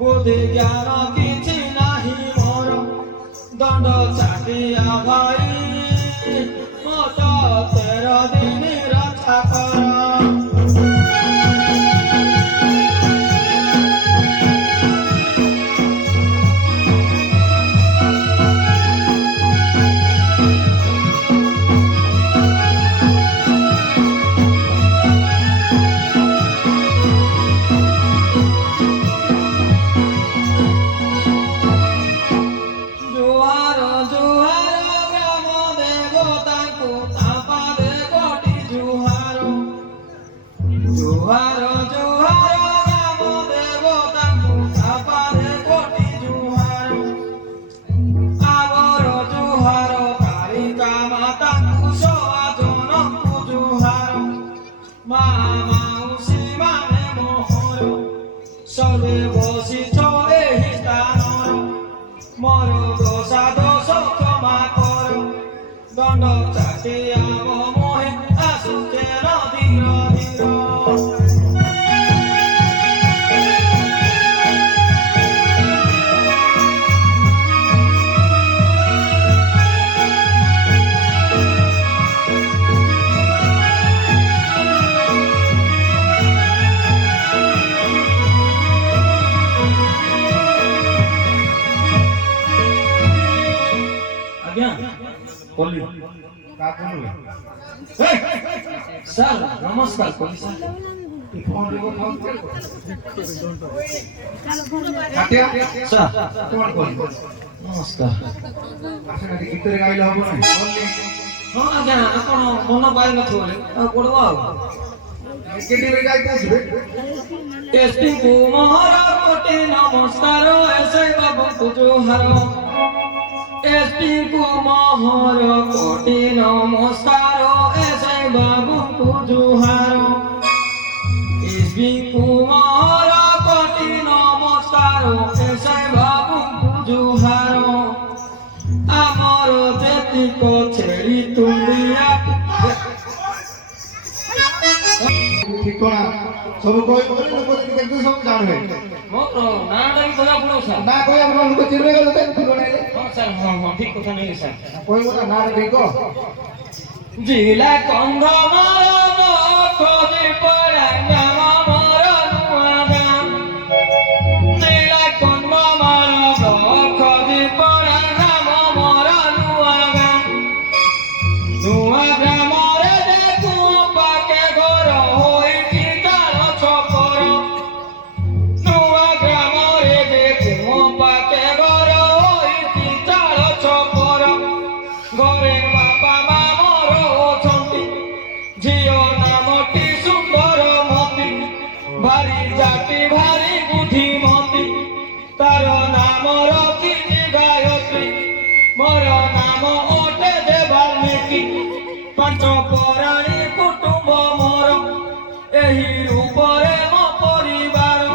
बुद्धि ज्ञान किछि नाही मोर दंड चाटिया भाई मत 13 दिन रक्षा कर। जुहार जुहार राम देवता तापारे कोटि जुहार आवर जुहार कालिका माता कुशवा जनकु जुहार मा माउसी माने मोहर सर्वे बसिछ एहि स्थानर मोर दोषा दोष क्षमा कर दंड चाटिया मोहे आसुचे धीर धीर। सर नमस्कार पुलिस नमस्कार गीत गाइले हबो नै हां आज्ञा आपण मन पाइ न थोले पडवा केटी गाइ कोछबे एसपी को महाराज कोटि नमस्कार ऐसे बाबू जुहार एसपी को महाराज कोटि नमस्कार ऐसे बाबू जुहार एसपी को महाराज कोटि नमस्कार ऐसे बाबू जुहार आमर जेतिक छेड़ी तुंडिया ठिकाना सब कोई बोले लोग देखते सब जानबे मोर नाडा भी कोया पड़ो सर ना कोई हम लोग चिरवे गलो ते ठिकाना रे हां सर हां ठीक कथा नहीं सर कोई बोला नाडा देखो जिला कंधमाल खोजी पड़ा गामा मोर नुआ गाम जिला कंधमाल खोजी पड़ा गामा मोर नुआ गाम नुआ ग्राम रे देखू पाके घर होई तार छपर नुआ ग्राम रे देखू पाके घर होई तार छपर घरे बापा मा मोर अछंती झियो नामटी सुंदर मती भारी जाति भारी बुद्धिमती तार नाम रखिछि गायत्री मोर नाम ओटे जे वाल्मीकि पंच पराणी कुटुंब मोर एही रूपरे मो परिवार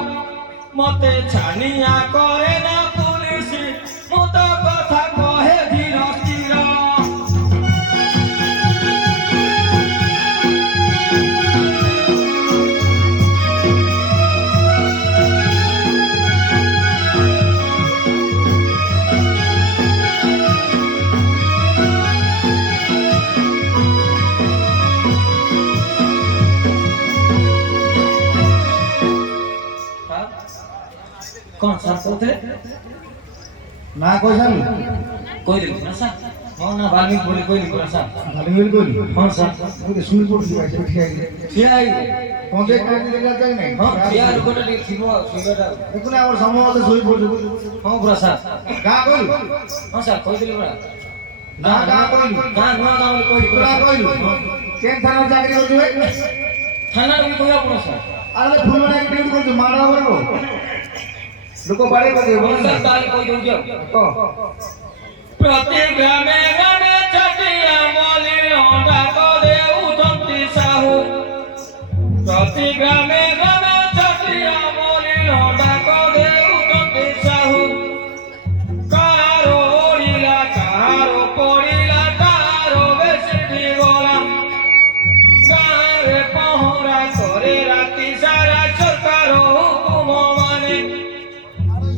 मते छानिया करे ना पुलिस मत कथा कहे धीर स्थिर। कौन सर कहते ना कोई सन कोई नहीं ना सर हां ना वाल्मीकि बोले कोई नहीं बोला सर वाल्मीकि कोई हां सर मुझे सुन पड़ दिया बैठी आई ठीक है पहुंचे काट दिया जाए नहीं हां या लोगों ने थिबो सुंदर देखुना और समय मते सोई पड़ हां पूरा सर गा कोई हां सर कोई दिले बड़ा ना गा कोई ना नुआ गांव कोई पूरा कोई केन थाना चाकरी हो जुए ଥାନାରେ ବି କହିବା ଆପଣ ସାର୍। ଆରେ ଫୁଲବାଣୀ ଡ୍ୟୁଟି କରୁଛୁ ମାଡ଼ କରିବ ଲୋକ ବାଡ଼େଇ ପକେଇବ ହଁ ସାର୍ ତାହେଲେ କହିଦେଉଛି ଆଉ। କହ ପ୍ରତି ଗ୍ରାମେ ଗ୍ରାମେ ଛାଟିଆ ମଲିନ ଡାକ ଦେଉଛନ୍ତି ସାହୁ। ପ୍ରତି ଗ୍ରାମେ ଗ୍ରାମେ ଛାଟିଆ ମଲିନ ଡାକ ଦେଉଛନ୍ତି ସାହୁ। କାହାର ଓଡ଼ିଲା କାହାର ପଡ଼ିଲା କାହାର ବେଶୀ ଗଲା। ଗାଁରେ ପହଁରା କରେ ରାତି ସାରା ସରକାର ହୁକୁମ ମାନେ।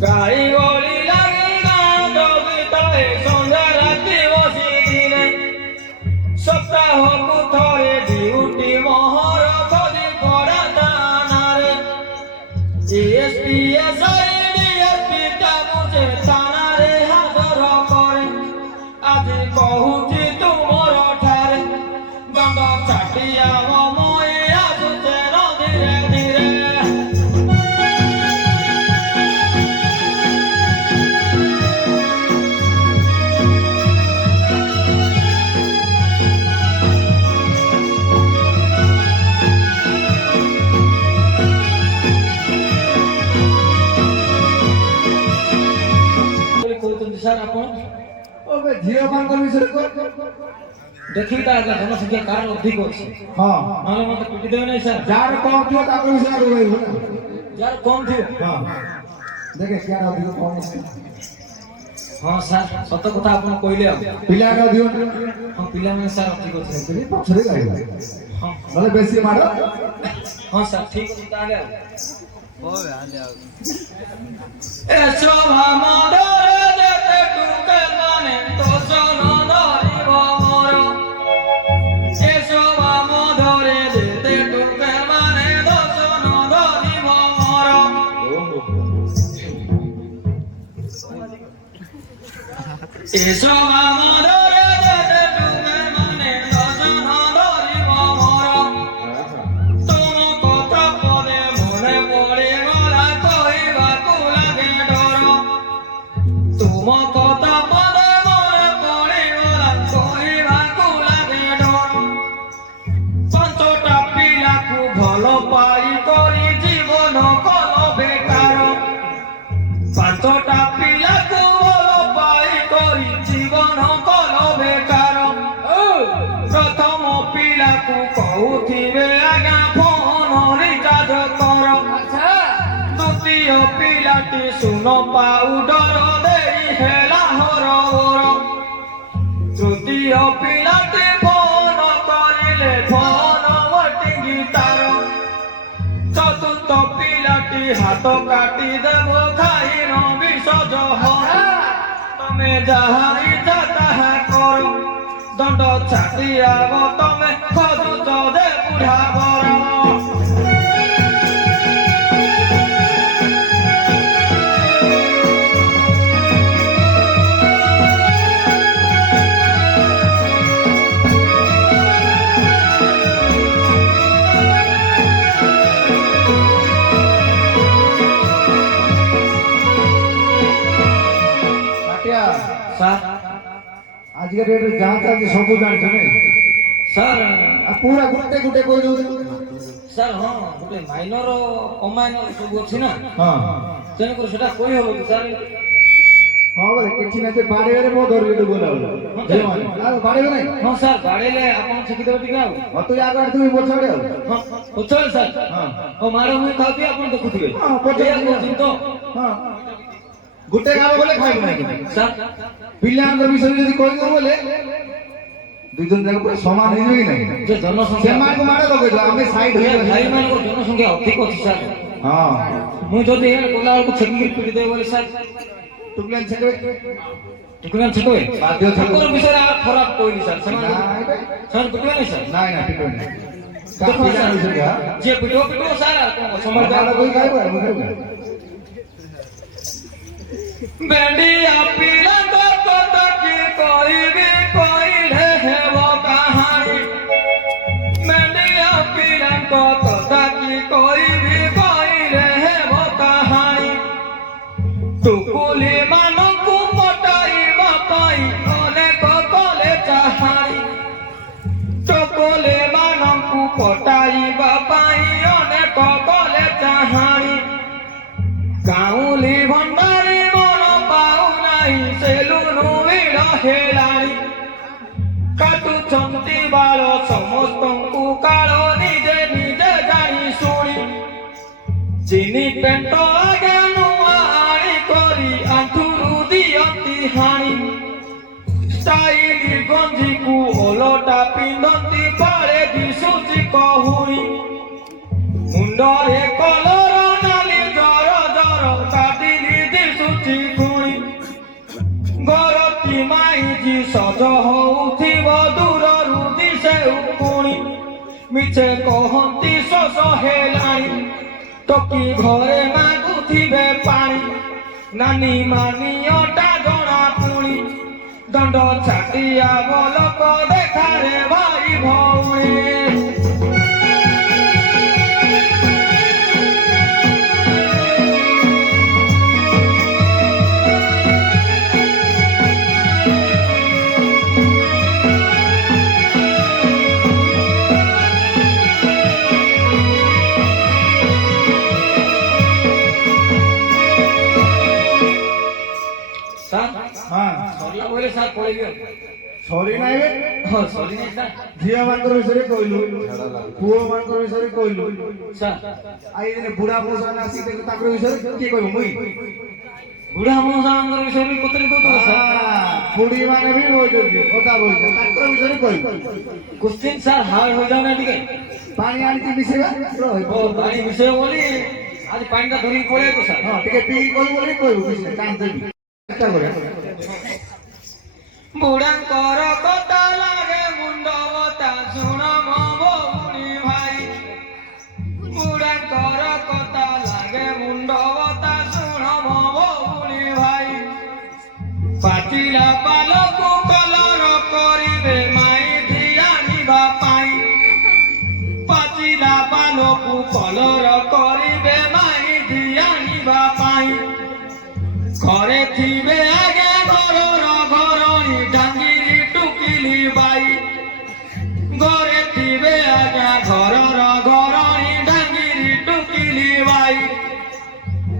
ଗାଈ ଗଳି ଲାଗି ଗାଁ ଜଗିଥାଏ ସନ୍ଧ୍ୟା ରାତି ବସି ଦିନେ। ସପ୍ତାହକୁ ଥରେ ଡ୍ୟୁଟି ମୋହର ଖୋଜି ପଡ଼ା ଥାନାରେ। ଜିଏସ୍ଟି ଏସ୍ଆଇ ଡିଏସ୍ପି ତାକୁ ସେ ଥାନାରେ ହାଜର କରେ। ଆଜି କହୁଛି ତୁମର ଠାରେ ଦଣ୍ଡ ଛାଟିଆ ମଇ ଆସୁଛେ ଧୀରେ ଧୀରେ। କହୁଛନ୍ତି ସାର୍ ଆପଣ ଓକେ ଝିଅମାନଙ୍କ ବିଷୟରେ କହ ଦେଖିବି ତା ଆଜ୍ଞା ଜନସଂଖ୍ୟା କାହାର ଅଧିକ ଅଛି। ହଁ ନହେଲେ ମତେ ପିଟି ଦେବେ ନାହିଁ ସାର୍। ଯାହାର କମ୍ ଥିବ ତାଙ୍କ ବିଷୟରେ କହିବୁ ଯାହାର କମ୍ ଥିବ ହଁ ଦେଖେ କିଆର ଅଧିକ କମ୍ ଅଛି ହଁ ସାର୍ ସତ କଥା ଆପଣ କହିଲେ ଆଉ। ପିଲାର ଅଧିକ ହଁ ପିଲାମାନେ ସାର୍ ଅଧିକ ଅଛନ୍ତି। ସେଠି ପଛରେ ଗାଇବ ହଁ ନହେଲେ ବେଶୀ ମାଡ଼ ହଁ ସାର୍ ଠିକ ଅଛି ତାହେଲେ ଆଉ। ଏ ଶୋଭା ମଦରେ ଯେତେ ଟୁକେ ମାନେ ଦୋଷ ନ ଧରିବ ମୋର। ଏ ଶୋଭା ମଦରେ ଯେତେ ଟୁକେ ମାନେ ଦୋଷ ନ ଧରିବ ମୋର। ଏ ଶୋଭା ମଦରେ ଯେତେ ଟୁକେ ମାନେ ଦୋଷ ନ ଧରିବ ମୋର। ତୁମ କଥା ପଦେ ମନେ ପଡ଼ିଗଲା କହିବାକୁ ଲାଗେ ଡର। ତୁମ କଥା ପଦେ ମନେ ପଡ଼ିଗଲା କହିବାକୁ ଲାଗେ ଡର। ପାଞ୍ଚଟା ପିଲାକୁ ଭଲ ପାଇ କରି ଜୀବନ କଲ ବେକାର। ପାଞ୍ଚଟା ପିଲାକୁ ଭଲ ପାଇ କରି ଜୀବନ କଲ ବେକାର। ପ୍ରଥମ ପିଲାକୁ କହୁଥିବେ ଆଜ୍ଞା ଫୋନ ରିଚାର୍ଜ କର। ଦ୍ୱିତୀୟ ପିଲାଟି ଶୁନ ପାଉଡର ଦେଇ ହେଲା ହରବର। ତୃତୀୟ ପିଲାଟି ଫୋନ କରିଲେ ଫୋନ ବଟିଙ୍ଗି ତାର। ଚତୁର୍ଥ ପିଲାଟି ହାତ କାଟି ଦେବ ଖାଇନ ବିଷ ଜହର। ତମେ ଯାହା ଇଚ୍ଛା ତାହା କର ଦଣ୍ଡ ଛାଟିଆ ତମେ ଖୋଜୁଛ ଯେ ବୁଢ଼ା ବର। ମାଟିଆ ସାର୍ ଆଜିକା ଡେଟ୍ରେ ଯାହା ଚାଲିଛି ସବୁ ଜାଣିଛ ନାଇଁ ସାର୍ ଆଉ ପୁରା ଗୋଟେ ଗୋଟେ କହିଦେଉଛୁ ସାର୍ ହଁ ଗୋଟେ ମାଇନର ଅମାଇନର ସବୁ ଅଛି ନା ହଁ ତେଣୁକରି ସେଟା କହିହବ କି ସାର୍? ହଁ ବୋଲେ କିଛି ନାହିଁ ବାଡ଼େଇବାରେ ମୋ ଧରିକି ବୋଲା ଆଉ ବାଡ଼େଇବେ ନାହିଁ ହଁ ସାର୍ ବାଡ଼େଇଲେ ଆପଣ ଶିଖିଦେବେ ଟିକେ ଆଉ। ହଁ ତୁ ଆଗ ଆଡ଼େ ତୁମେ ପଛଆଡ଼େ ଆଉ ହଁ ପଚାରେ ସାର୍। ହଁ ହଉ ମାଡ଼ ମୁଁ ଖାଉଥିବି ଆପଣ ଦେଖୁଥିବେ। ହଁ, ପଚାରେ। ଏଇଆ କହୁଛନ୍ତି ତ ହଁ ଗୋଟେ ଗାଁ ବୋଲେ ଖାଇବୁ ନାହିଁ ସାର୍। ପିଲାଙ୍କ ବିଷୟରେ ଯଦି କହିବ ବୋଲେ ଦୁଇ ଜଣ ଯାକ ପୁରା ସମାନ ହେଇଯିବ କି ନାହିଁ ଯେ ଜନସଂଖ୍ୟା ସେମାନଙ୍କୁ ମାଡ଼ ଲଗେଇଦେବା ଆମେ ସାଇଡ୍ ଭାଇମାନଙ୍କର ଜନସଂଖ୍ୟା ଅଧିକ ଅଛି ସାର୍। ହଁ ମୁଁ ଯଦି ଏଇଆ ଗଲା ବେଳକୁ ଛେକିକି ପିଟି ଦେବେ ବୋଲି ସାର୍ ଟୁକଲେନ୍ ଛେକବେ ଟୁକୁନା ଛେକବେ ବାଧ୍ୟ ଛେକବେ। ତାଙ୍କର ବିଷୟରେ ଆଉ ଖରାପ କହିଲି ସାର୍। ସେମାନେ ନାଇଁ ସେମାନେ ପିଟିବେ ନାହିଁ ସାର୍। ନାଇଁ ନାଇଁ ଠିକ ନାହିଁ ଦେଖ ପିଲା ସାର୍ ବିଷୟରେ ଯିଏ ପିଟିବ ପିଟିବ ସାର୍ ଆଉ କଣ ସମ୍ଭାଳିତ କହି ଖାଇବ ମୁଁ ଖାଇବୁ ବେଣ୍ଡିଆ ପିଲାଙ୍କ କଥା କି କହିବି କହିଲେ ହେବ କାହାଣୀ। ବେଣ୍ଡିଆ ପିଲାଙ୍କ କଥା କି କହିବି କହିଲେ ହେବ କାହାଣୀ। ଟୁକୁଲି ମାନଙ୍କୁ ପଟାଇବା ପାଇଁ ଅନେକ କଲେ ଚାହାଣି। ଟୁକୁଲି ମାନଙ୍କୁ ପଟାଇବା ପାଇଁ ଅନେକ କଲେ ଚାହାଣି କାଉଁଲି ଭଣ୍ଡାରୀ ମନ ପାଉନାହିଁ ସେ ଲୁନୁ ଭିଡ଼ ହେଲାଣି କାଟୁଛନ୍ତି ବାଳ ସମସ୍ତଙ୍କୁ କାଳ ନିଜେ ନିଜେ ଜାଣି ଶୁଣି ଚିନି ପେଣ୍ଟ ଆଗେ ନୂଆ ଆଣି କରି ଆଣ୍ଠୁରୁ ଦିଅନ୍ତି ହାଣି ଷ୍ଟାଇଲି ଗଞ୍ଜିକୁ ଓଲଟା ପିନ୍ଧନ୍ତି ପାଳେ ଦିଶୁଛି କହୁଣି ମୁଣ୍ଡରେ କଲର ନାଲି ଜର ଜର କାଟିଲି ଦିଶୁଛି ପୁଣି ଗରତି ମାଇଜି ସଜ ହଉଥିବ ଦୂରରୁ ଦିଶେ ଉକୁଣି ମିଛେ କହନ୍ତି ଶୋଷ ହେଲାଣି ଟକି ଘରେ ମାଗୁଥିବେ ପାଣି ନାନୀ ମାନିଅଟା ଜଣା ପୁଣି ଦଣ୍ଡ ଛାଟିଆ ବଲକ ଦେଖାରେ ଭାଇ ଭଉଣୀ ହଁ ସରିଲା ବୋଇଲେ ସାର୍ ପଳେଇବି ସରି ନାହିଁ ବେ ହଁ ସରି ନାହିଁ ସାର୍ ଝିଅ ମାନଙ୍କର ବିଷୟରେ କହିଲୁ ପୁଅ ମାନଙ୍କର ବିଷୟରେ କହିଲୁ ସାର୍ ଆଇ ଦିନେ ବୁଢା ପୁଅମାନେ ଆସି ତାଙ୍କର ବିଷୟରେ କିଏ କହିବ ମୁଇଁ ବୁଢା ମଉସାଙ୍କର ବିଷୟରେ ବି ପଚାରି ଦଉଥିବ ସାର୍ ବୁଢୀ ମାନେ ବି ବଇଛନ୍ତି କଥା ବଇଛ ତାଙ୍କର ବିଷୟରେ କହିବୁ କୋଶ୍ଚିନ୍ ସାର୍ ହାର୍ଡ ହୋଇଯାଉନା ଟିକେ ପାଣି ଆଣିକି ମିଶେଇବା ଓ ପାଣି ବିଷୟ ବୋଲି ଆଜି ପାଣିଟା ଧରିକି ପଳେଇବ ସାର୍ ହଁ ଟିକେ ପିଇକି କହିବୁ ବୋଲି କହିବୁ କିଛି କାମ ଦେବି ଚେଷ୍ଟା କରିବା ବୁଢାଙ୍କର କଥା ଲାଗେ ମୁଣ୍ଡ ବତା ଶୁଣ ମୋ ଭଉଣୀ ଭାଇ ବୁଢାଙ୍କର କଥା ଲାଗେ ମୁଣ୍ଡ ବତା ଶୁଣ ମୋ ଭଉଣୀ ଭାଇ ପାଚିଲା ପାଲକୁ କଲର କରିବେ ମାଇଠି ଆଣିବା ପାଇଁ ପାଚିଲା ପାଲକୁ କଲର କରିବେ ମାଇଠି ଆଣିବା ପାଇଁ ଘରେ ଥିବେ ଆଗେ ଘରର ଘରଣୀ ଡାଙ୍ଗିରି ଟୁକିଲି ବାଇ ଘରେ ଥିବେ ଆଗେ ଘରର ଘରଣୀ ଡାଙ୍ଗିରି ଟୁକିଲି ବାଇ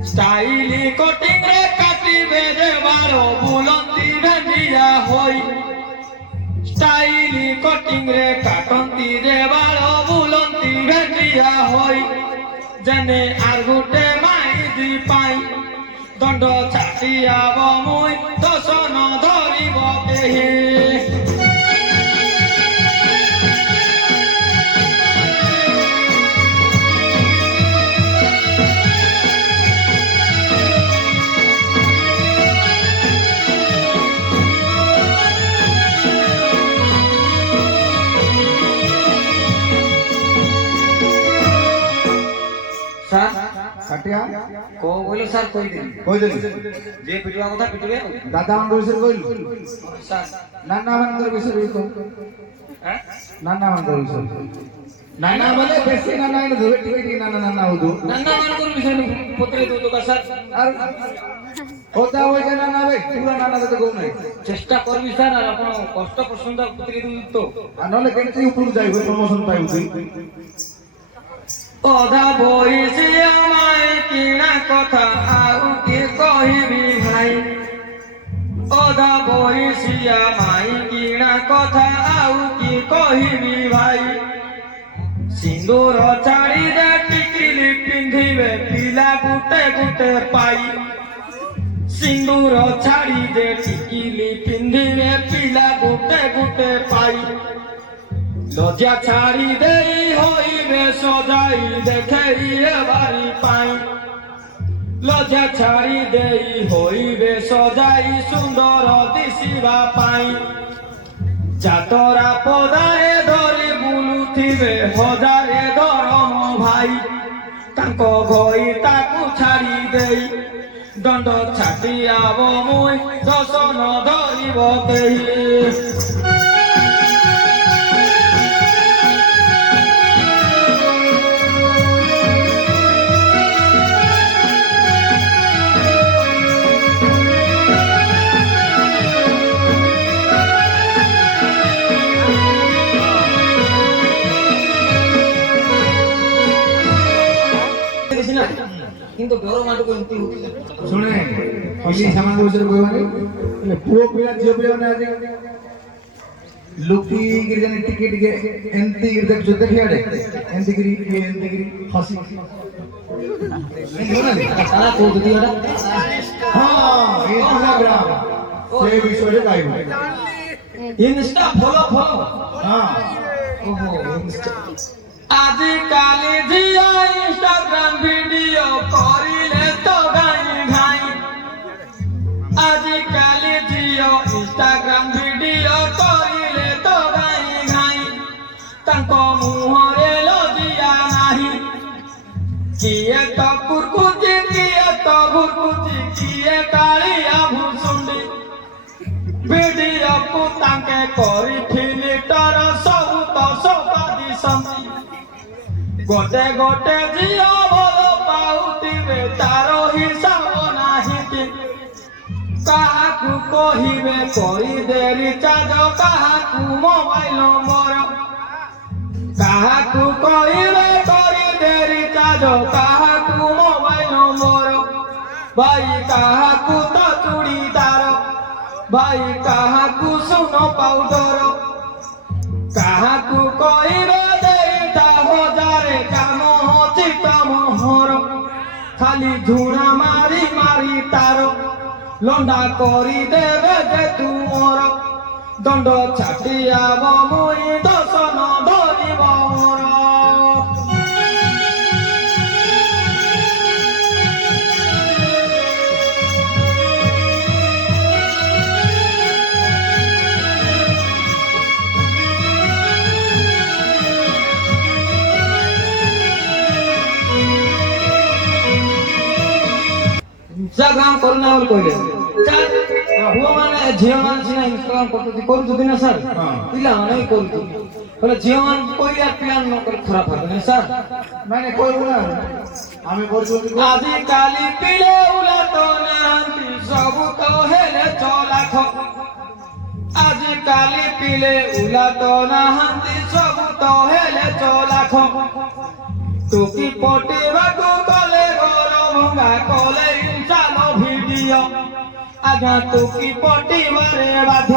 ଷ୍ଟାଇଲି କଟିଂରେ କାଟିବେ ଯେ ବାଳ ବୁଲନ୍ତି ଭେଣ୍ଡିଆ ହୋଇ ଷ୍ଟାଇଲି କଟିଂରେ କାଟନ୍ତି ଯେ ବାଳ ବୁଲନ୍ତି ଭେଣ୍ଡିଆ ହୋଇ ଯେନେ আর ଗୋଟେ ମାଇଜି ପାଇଁ ଦଣ୍ଡ ଛାଟିଆବ ମୁଇଁ ଦୋଷ ନ ଧରିବ କେହି ସାର୍ କାଟିଆ କଣ କହିଲ ସାର୍ କହିଦେଲି କହିଦେଲି ଯିଏ ପିଟିବା କଥା ପିଟିବେ ଆଉ ଦାଦା ମାନଙ୍କ ବିଷୟରେ କହିଲୁ ସାର୍ ନାନା ମାନଙ୍କର ବିଷୟରେ ବି କହ ଆଁ? ନାନା ମାନଙ୍କର ବିଷୟରେ ନାନା ବୋଲେ ବେଶୀ ନାନା ହେଲେ ଧୋବେ ଟିକେ ଟିକେ ନାନା ନାନା ହଉଛୁ ନାନା ମାନଙ୍କର ବିଷୟରେ ପଚାରି ଦଉଛୁ କା ସାର୍ আর কথা হয়েছে না না ভাই পুরা নানা তো কম নাই চেষ্টা করবি স্যার আর ଆପଣ କଷ୍ଟ ପସନ୍ଦ ପଚାରି ଦଉଛୁ ତ আর নলে কেমতি উপরକୁ যাইব প্রমোশন পাইব তুই ଅଧା ବଇସି আমায় କିଣା କଥା ଆଉ କିଏ କହିବି ଭାଇ ଅଧା ବଇସି আমায় କିଣା କଥା ଆଉ କିଏ କହିବି ଭାଇ ସିନ୍ଦୁର ଛାଡ଼ିରେ ଟିକିଲି ପିନ୍ଧିବେ ପିଲା ଗୋଟେ ଗୋଟେ ପାଇ ସିନ୍ଦୁର ଛାଡ଼ି ଦେ ଟିକିଲି ପିନ୍ଧିବେ ପିଲା ଗୋଟେ ଗୋଟେ ପାଇ লজ্জা ছাড়ি দেই হইবে সজাই দেখেইয়ে বাড়ি পাই লজ্জা ছাড়ি দেই হইবে সজাই সুন্দর দিশিবা পাই যাতরা পদারে ধরি বুলুথিবে হজারে ধরম ভাই তাঙ্ক ঘই তাকু ছাড়ি দেই দণ্ড ছাটিয়াব মুই দশ ন ধরিব কেহি କିନ୍ତୁ ଘର ମାଟକୁ ଏମିତି ହଉଛି ଶୁଣେ ପିଲି ସାମାନ ବିଷୟରେ କହିବାନି ପୁଅ ପିଲା ଝିଅ ପିଲାମାନେ ଆଜି ଲୁକିକିରି ଜାଣି ଟିକେ ଟିକେ ଏମିତି କରି ଦେଖୁଛୁ ଦେଖିଆଡ଼େ ଏମିତି କରି ଏମିତି କରି ହସି ସାରା କହୁଛନ୍ତି ଏଟା ହଁ ଇନଷ୍ଟାଗ୍ରାମ ସେ ବିଷୟରେ ଗାଇବ ଇନଷ୍ଟା ଫଲୋ ହଁ ଓହୋ ଆଜି କାଲି ଝିଅ ଇନଷ୍ଟାଗ୍ରାମ ଭିଡିଓ କରିଲେ ତ ଗାଇ ଘାଇ ଆଜି କାଲି ଝିଅ ଇନଷ୍ଟାଗ୍ରାମ ଭିଡିଓ କରିଲେ ତ ଗାଇ ଘାଇ ତାଙ୍କ ମୁହଁରେ ଲଜିଆ ନାହିଁ କିଏ ତ କୁର୍କୁଚି କିଏ ତ ଘୁର୍କୁଚି କିଏ କାଳିଆ ଭୁଷୁଣ୍ଡି ଭିଡିଓକୁ ତାଙ୍କେ କରି ଫିଲ୍ଟର ସବୁ ତ ସଫା ଦିଶନ୍ତି ଗୋଟେ ଗୋଟେ ଝିଅ ଭଲ ପାଉଥିବେ ତାର ହିସାବ ନାହିଁ କି କାହାକୁ କହିବେ କରିଦେ ରିଚାର୍ଜ କାହାକୁ ମୋବାଇଲ ନମ୍ବର କାହାକୁ କହିବେ କରିଦେ ରିଚାର୍ଜ କାହାକୁ ମୋବାଇଲ ନମ୍ବର ଭାଇ କାହାକୁ ତ ଚୁଡ଼ିଦାର ଭାଇ କାହାକୁ ସୁନ ପାଉଡର କାହାକୁ କହିବେ ଦେଇଥା ହଜାରେ କାମ ଅଛି ତମର ଖାଲି ଝୁଣା ମାରି ମାରି ତାର ଲଣ୍ଡା କରିଦେବେ ଯେ ତୁମର ଦଣ୍ଡ ଛାଟିଆବ ମୁଇଁ ଦର୍ଶନ ଧରିବ ମୋର ଇନଷ୍ଟାଗ୍ରାମ କରୁନା ବୋଲି କହିଲେ ପୁଅ ମାନେ ଝିଅ ମାନେ ସିନା ଇନଷ୍ଟାଗ୍ରାମ କରୁଛନ୍ତି ନା ସାର୍ ପିଲାମାନେ ହିଁ କରୁଛନ୍ତି ବୋଲେ ଝିଅ ମାନଙ୍କୁ କହିଲେ ପିଲାମାନେ ନ କଲେ ଖରାପ ଭାବେ ନା ସାର୍ ନାଇଁ କହିବୁ ନା ଆମେ କରୁଛନ୍ତି ଆଜିକାଲି ପିଲେ ଉଲା ତ ନାହାନ୍ତି ସବୁ ତ ହେଲେ ଚଲାଖ ଆଜିକାଲି ପିଲେ ଉଲା ତ ନାହାନ୍ତି ସବୁ ତ ହେଲେ ଚଲାଖ ଟୋକି ପଟିବାକୁ ଗଲେ ଘର ଭଙ୍ଗା କଲେ ଚାଲ ଭିଡିଓ ଆଜ୍ଞା ଟୋକି ପଟିବାରେ ବାଧ୍ୟ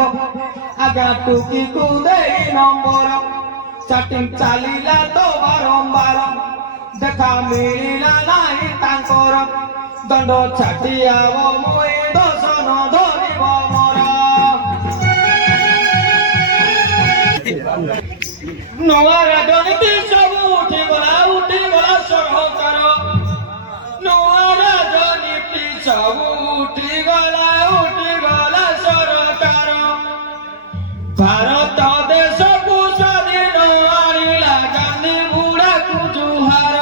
ଆଜ୍ଞା ଟୋକିକୁ ଦେଇ ନମ୍ବର ଚାଟିଂ ଚାଲିଲା ତ ବାରମ୍ବାର ଦେଖା ମିଳିଲା ନାହିଁ ତାଙ୍କର ଦଣ୍ଡ ଛାଟିଆବ ମୁଇଁ ଦର୍ଶନ ଧରିବ ମୋର ନୂଆ ରାଜନୀତି ସବୁ ଉଠିଗଲା ସରକାର ନୂଆ ରାଜନୀତି ସବୁ ଉଠିଗଲା ସରକାର ଭାରତ ଦେଶକୁ ସ୍ୱାଧୀନ ଆଣିଲା ଗାନ୍ଧୀ ବୁଢ଼ାକୁ ଜୁହାର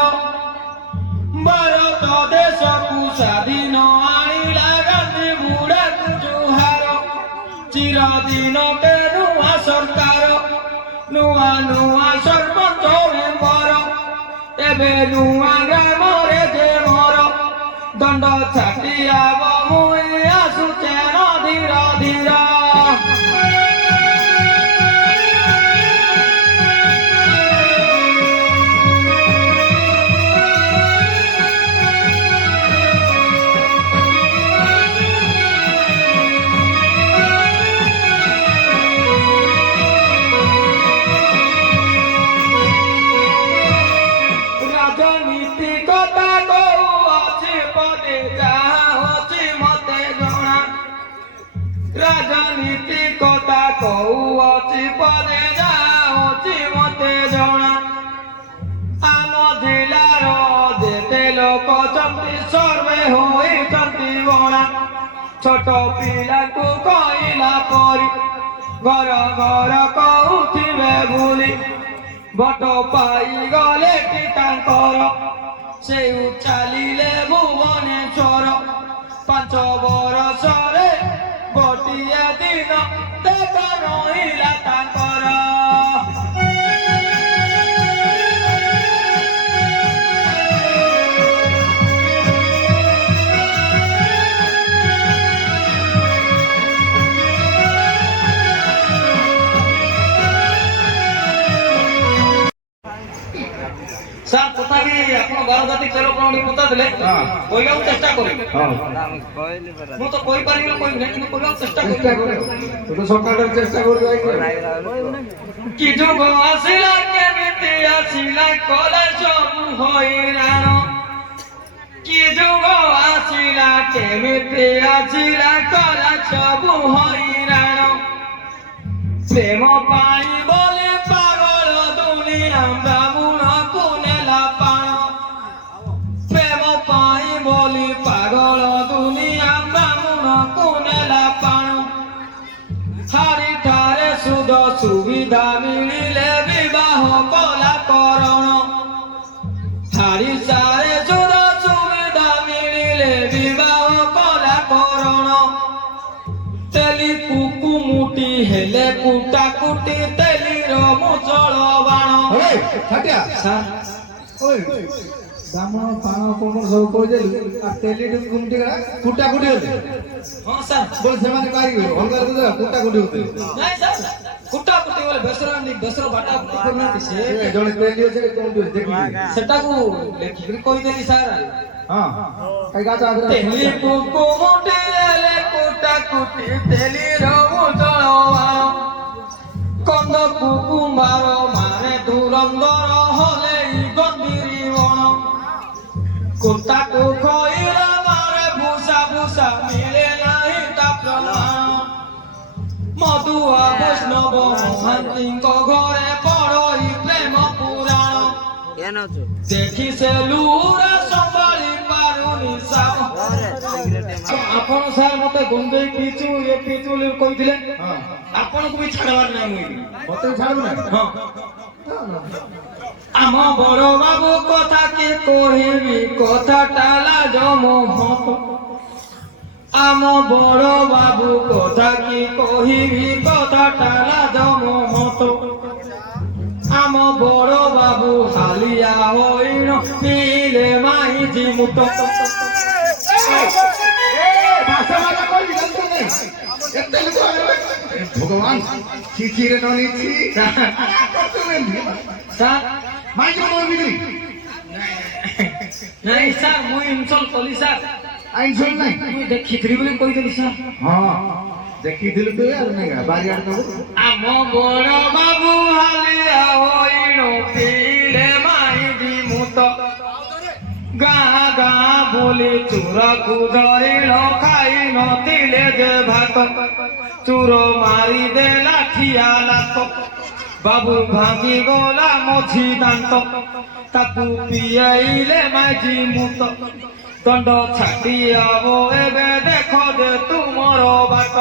ଭାରତ ଦେଶକୁ ସ୍ୱାଧୀନ ଆଣିଲା ଗାନ୍ଧୀ ବୁଢ଼ାକୁ ଜୁହାର ଚିରଦିନ କେ ନୂଆ ସରକାର ନୂଆ ନୂଆ ସରପଞ୍ଚ ମେମ୍ବର ଏବେ ନୂଆ ଗ୍ରାମରେ ଯେ ମୋର ଦଣ୍ଡ ଛାଟିଆବ ମୁଇଁ ଆସୁଛେ ଧୀର ଧୀର ରାଜନୀତି କଥା କହୁଅଛି ପଦେ ଯାହା ଅଛି ମତେ ଜଣା ରାଜନୀତି କଥା କହୁଅଛି ପଦେ ଯାହା ଅଛି ମତେ ଜଣା ଆମ ଜିଲ୍ଲାର ଯେତେ ଲୋକ ଅଛନ୍ତି ସର୍ବେ ହୋଇଛନ୍ତି ବଣା ଛୋଟ ପିଲାକୁ କହିଲା ପରି ଘର ଘର କହୁଥିବେ ବୋଲି ଭୋଟ ପାଇଗଲେ କି ତାଙ୍କର ସେ ଚାଲିଲେ ଭୁବନେଶ୍ୱର 5 ବର୍ଷରେ ଗୋଟିଏ ଦିନ ଦେଖା ରହିଲା ତାଙ୍କର ସାର୍ କଥା କି ଆପଣ 12 ଜାତି 13 ପ୍ରଣୀ କଥା ଦେଲେ ହଁ। କହିବାକୁ ଚେଷ୍ଟା କରିବି ହଁ ମୁଁ ତ କହିପାରିବି ନା କହିବି ନା କିନ୍ତୁ କହିବାକୁ ଚେଷ୍ଟା চেষ্টা କରିବି করে তো সকালে চেষ্টা করবে କି ଯୁଗ ଆସିଲା କେମିତି ଆସିଲା କଲେ ସବୁ ହଇରାଣ କି ଯୁଗ ଆସିଲା କେମିତି ଆସିଲା କଲେ ସବୁ ହଇରାଣ ପ୍ରେମ ପାଇଁ ବୋଲି ପାଗଳ ଦୁନିଆ ବ୍ରାହ୍ମଣକୁ ନେଲା ପାଣ ପ୍ରେମ ପାଇଁ ବୋଲି ପାଗଳ ଦୁନିଆ ବ୍ରାହ୍ମଣକୁ ନେଲା ପାଣ ଠାରି ଠାରେ ସୁଧ ସୁବିଧା ମିଳିଲେ ବିବାହ କଲା କରଣ ଠାରି ସାରେ ସୁଧ ସୁବିଧା ମିଳିଲେ ବିବାହ କଲା କରଣ ତେଲି କୁକୁମୁଟି ହେଲେ କୁଟା କୁଟି ତେଲିର ମୁଚଳ ବାଣ ওই ছাটিয়া ସାର୍ ওই ব্রাহ্মণ পাণ কোমর সব কই দেলি আর তেলি কুমটি কুটা কুটি হতে ହଁ ସାର୍ বল সেমানে পাইবে অলগা তো কুটা কুটি হতে ନାଇଁ ସାର୍ କୁଟା କୁଟି ବୋଲେ ବେସର ବାଟା କୁଟି କରୁନାହାନ୍ତି ସେ জনে তেলি আছে কুমটি হতে দেখি ସେଟାକୁ ଲେଖିକିରି କହିଦେଲି ସାର୍ হ্যাঁ কাই গাছ আদরা ତେଲି କୁକୁମୁଟି ହେଲେ କୁଟା କୁଟି ତେଲିର ମୁଚଳ ବାଣ କନ୍ଦ କୁକୁମ୍ଭାର ମାନେ ଧୁରନ୍ଧର ହଲେ ଗନ୍ଧିରି ବଣ କୁଟାକୁ ଖଇଲା ମାରେ ଭୂଷା ଭୂଷା ମିଳେ ନାହିଁ ତା ପ୍ରମାଣ ମଧୁଆ ବୈଷ୍ଣବ ମହାନ୍ତିଙ୍କ ଘରେ ପଢ଼ଇ ପ୍ରେମ ପୁରାଣ ଦେଖି ସେ ଲୁରା ସମ୍ଭାଳି ପାରୁନି ସାମ ଆପଣ ସାର୍ ମତେ ଗନ୍ଧେଇ ପିଚୁ ଏ ପିଚୁ ବୋଲି କହିଥିଲେ হ্যাঁ ଆପଣଙ୍କୁ ବି ଛାଡ଼ବାର ନାହିଁ ମୁଇଁ মতে ছাড়ব না ହଁ ଆମ ବଡ଼ ବାବୁ କଥା କି କହିବି କଥାଟା ଲାଜ ମୋହକ ଆମ ବଡ଼ ବାବୁ କଥା କି କହିବି କଥାଟା ଲାଜ ମୋହତ ଆମ ବଡ଼ ବାବୁ ହାଲିଆ ହୋଇଣ ପିଲେ ମାଇଜି ମୁଟ ভাষা ভাষা কই জানতো না এতে লোক ভগবান চিঠিরে ননিছি করতে নেই ସାର୍ মাইকে মোর বিক্রি ନାଇଁ ସାର୍ ମୁଇଁ ଇନସଲ୍ କଲି ସାର୍ আইন শুন নাই ମୁଇଁ ଦେଖିଥିଲି ବୋଲି କହିଦେଲି ସାର୍ হ্যাঁ দেখিছিল তো আর নাই বাড়িয়ার তো ଆମ ବଡ଼ ବାବୁ ହାଲିଆ ହୋଇଣ ପିଲେ ମାଇଜି ମୁଟ ଗାଁ ଗାଁ ବୋଲି ଚୋରକୁ ଧରିଲ ଖାଇ ନଥିଲେ ଯେ ଭାତ ଚୋର ମାରିଦେଲା ଠିଆ ଲାତ ବାବୁ ଭାଙ୍ଗିଗଲା ମଝି ଦାନ୍ତ ତାକୁ ପିଆଇଲେ ମାଝି ମୁତ ଦଣ୍ଡ ଛାଟି ହବ ଏବେ ଦେଖ ଯେ ତୁମର ବାଟ